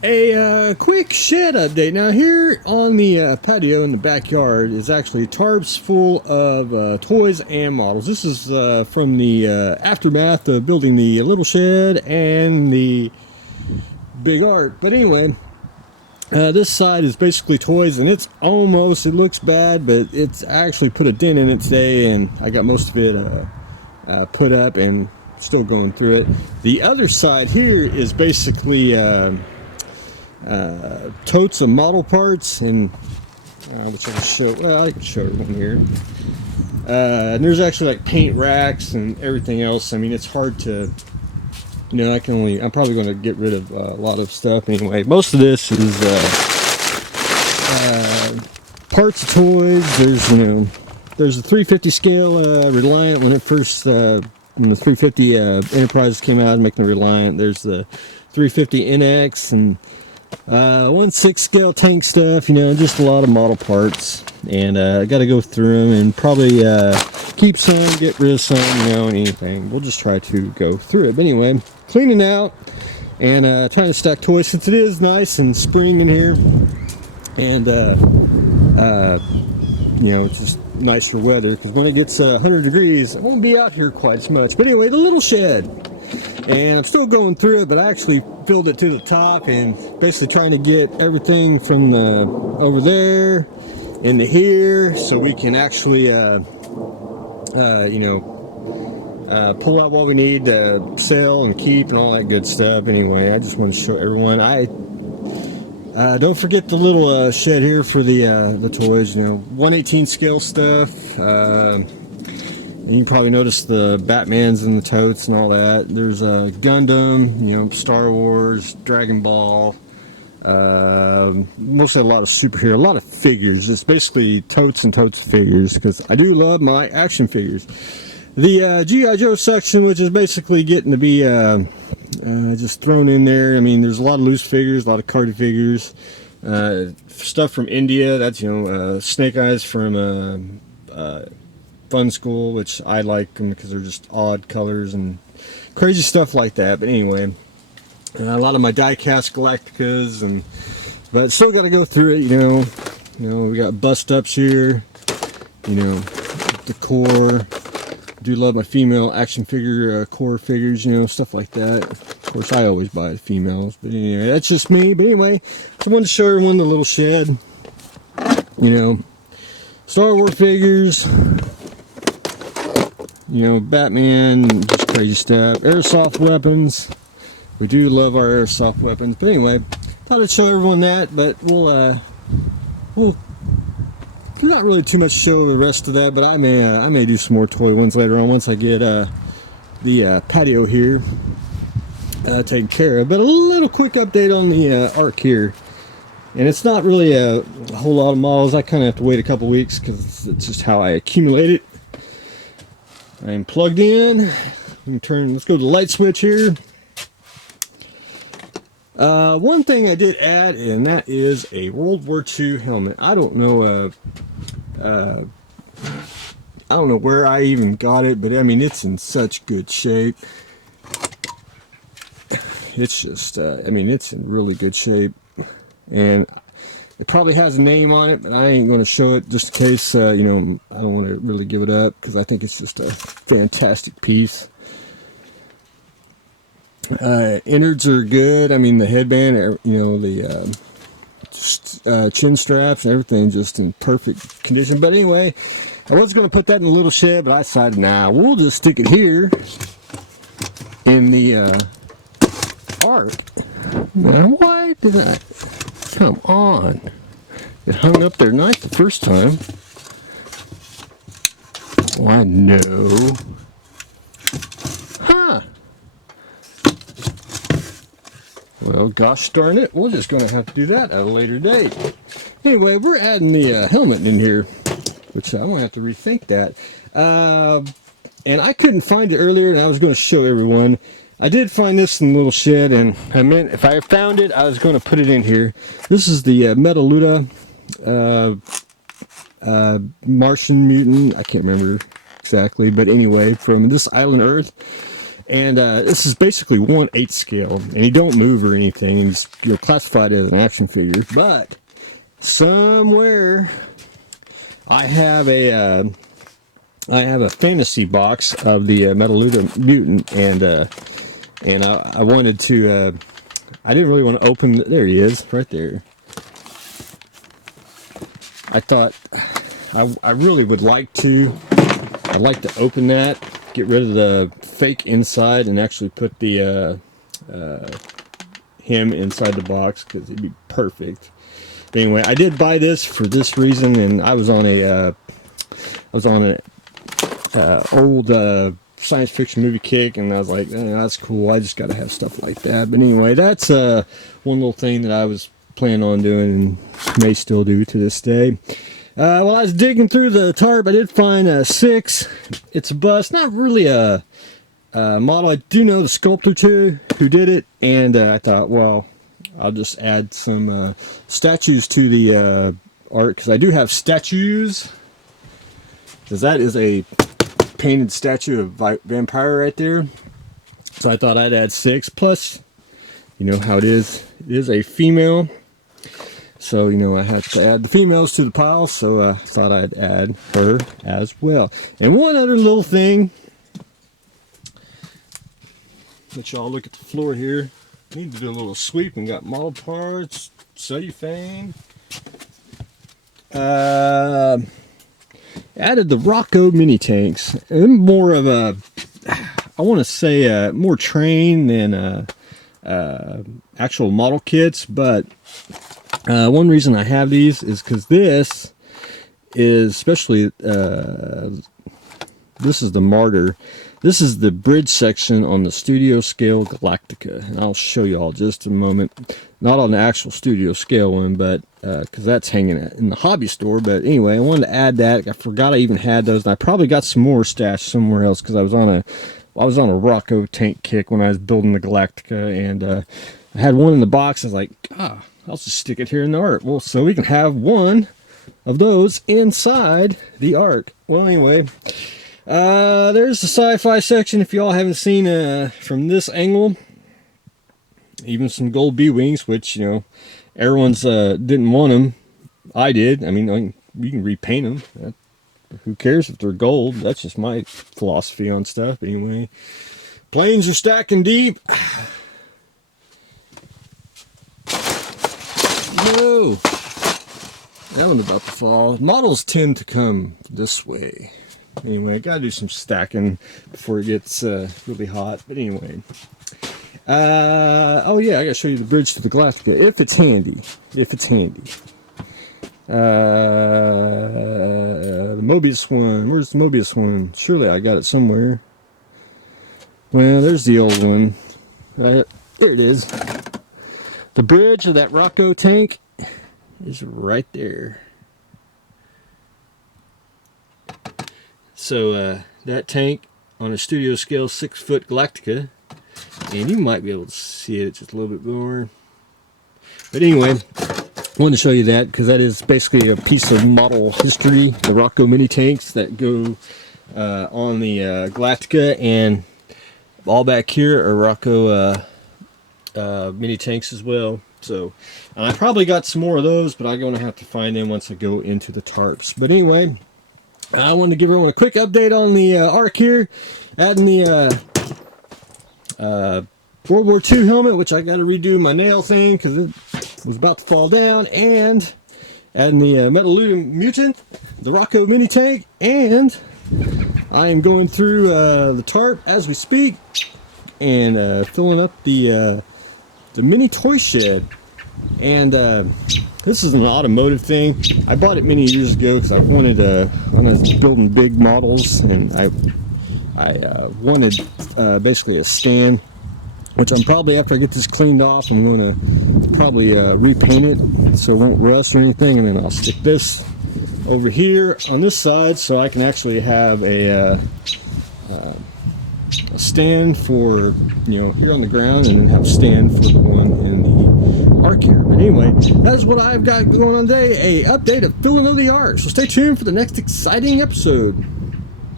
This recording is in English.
A quick shed update. Now here on the patio in the backyard is actually tarps full of toys and models. This is from the aftermath of building the little shed and the big art. But anyway, this side is basically toys, and it looks bad, but it's actually put a dent in it today, and I got most of it put up and still going through it. The other side here is basically totes of model parts, and which I'll show. Well, I can show everyone here. And there's actually like paint racks and everything else. I mean, it's hard to, I'm probably going to get rid of a lot of stuff anyway. Most of this is parts of toys. There's a 350 scale Reliant when it first when the 350 Enterprise came out, making the Reliant. There's the 350 NX and 1/6 scale tank stuff, just a lot of model parts, and I got to go through them and probably keep some, get rid of some, anything. We'll just try to go through it. But anyway, cleaning out and trying to stack toys since it is nice and spring in here, and it's just nicer weather, because when it gets 100 degrees, I won't be out here quite as much. But anyway, the little shed. And I'm still going through it, but I actually filled it to the top and basically trying to get everything from the over there into here, so we can actually pull out what we need to sell and keep and all that good stuff. Anyway, I just want to show everyone. Don't forget the little shed here for the toys. 1/18 scale stuff. You can probably notice the Batmans and the totes and all that. There's a Gundam, Star Wars, Dragon Ball, mostly a lot of superhero, a lot of figures. It's basically totes and totes of figures, because I do love my action figures. The G.I. Joe section, which is basically getting to be just thrown in there. I mean, there's a lot of loose figures, a lot of carded figures, stuff from India. That's Snake Eyes from Fun School, which I like them because they're just odd colors and crazy stuff like that. But anyway, a lot of my die-cast Galacticas, but still got to go through it. We got bust ups here. The core. I do love my female action figure core figures. Stuff like that. Of course, I always buy the females, but anyway, that's just me. But anyway, I wanted to show everyone the little shed. Star Wars figures. Batman, just crazy stuff. Airsoft weapons. We do love our airsoft weapons. But anyway, thought I'd show everyone that. But we'll not really too much show the rest of that. But I may do some more toy ones later on once I get the patio here taken care of. But a little quick update on the Ark here. And it's not really a whole lot of models. I kind of have to wait a couple weeks because it's just how I accumulate it. I'm plugged in. Let's go to the light switch here. One thing I did add, and that is a World War II helmet. I don't know where I even got it, but I mean, it's in such good shape. It's just, it's in really good shape. And it probably has a name on it, but I ain't going to show it just in case, I don't want to really give it up, because I think it's just a fantastic piece. Innards are good. I mean, the headband, the chin straps and everything just in perfect condition. But anyway, I was going to put that in a little shed, but I decided, nah, we'll just stick it here in the Ark. Now, why did I... Come on. It hung up there nice the first time. Oh, I know. Huh. Well, gosh darn it. We're just going to have to do that at a later date. Anyway, we're adding the helmet in here, which I'm going to have to rethink that. And I couldn't find it earlier, and I was going to show everyone. I did find this in the little shed, and I meant if I found it, I was going to put it in here. This is the Metaluda Martian Mutant. I can't remember exactly, but anyway, from this island Earth. And this is basically 1/8 scale, and he don't move or anything. You're classified as an action figure, but somewhere I have a fantasy box of the Martian Mutant, and I wanted to. I didn't really want to open. There he is, right there. I thought I really would like to. I'd like to open that, get rid of the fake inside, and actually put the him inside the box, because it'd be perfect. But anyway, I did buy this for this reason, and I was on an old science fiction movie kick, and I was like, that's cool. I just got to have stuff like that. But anyway, that's one little thing that I was planning on doing, and may still do to this day. While I was digging through the tarp, I did find a 6. It's a bust, not really a model. I do know the sculptor too who did it, and I thought, well, I'll just add some statues to the art, because I do have statues, because that is a painted statue of vampire right there. So I thought I'd add 6, plus, you know how it is. It is a female. So, you know, I had to add the females to the pile, so I thought I'd add her as well. And one other little thing. Let y'all look at the floor here. Need to do a little sweep, and got model parts, cellophane. Added the Rocco mini tanks. And more of a, I want to say, more train than actual model kits, but one reason I have these is because this is, especially, this is the Martyr. This is the bridge section on the studio scale Galactica, and I'll show you all just a moment. Not on the actual studio scale one, but because that's hanging in the hobby store. But anyway, I wanted to add that. I forgot I even had those, and I probably got some more stashed somewhere else, because I was on a Rocco tank kick when I was building the Galactica, and I had one in the box. I was like, I'll just stick it here in the art. Well, so we can have one of those inside the art. Well, anyway, there's the sci-fi section. If y'all haven't seen from this angle, even some gold B-wings, which, you know, everyone's didn't want them. I did. I mean, you can repaint them. Who cares if they're gold? That's just my philosophy on stuff. But anyway, planes are stacking deep. Whoa! That one's about to fall. Models tend to come this way. Anyway, I gotta do some stacking before it gets really hot. But anyway, oh yeah, I gotta show you the bridge to the Galactica if it's handy. If it's handy. The Mobius one. Where's the Mobius one? Surely I got it somewhere. Well, there's the old one. Right there it is. The bridge of that Rocco tank is right there. So that tank on a studio scale 6-foot Galactica, and you might be able to see it just a little bit more. But anyway, I wanted to show you that, because that is basically a piece of model history, the Rocco mini tanks that go on the Galactica, and all back here are Rocco mini tanks as well. So, and I probably got some more of those, but I'm going to have to find them once I go into the tarps. But anyway, I wanted to give everyone a quick update on the ARC here, adding the World War II helmet, which I got to redo my nail thing because it was about to fall down, and adding the Martian Mutant, the Rocco mini tank, and I am going through the tarp as we speak, and filling up the mini toy shed. And this is an automotive thing. I bought it many years ago because I wanted when I was building big models, and I wanted basically a stand, which I'm probably, after I get this cleaned off, I'm going to probably repaint it so it won't rust or anything, and then I'll stick this over here on this side so I can actually have a stand for, you know, here on the ground, and then have a stand for the one in the arc here. But anyway, that's what I've got going on today, a update of filling of the arc. So stay tuned for the next exciting episode.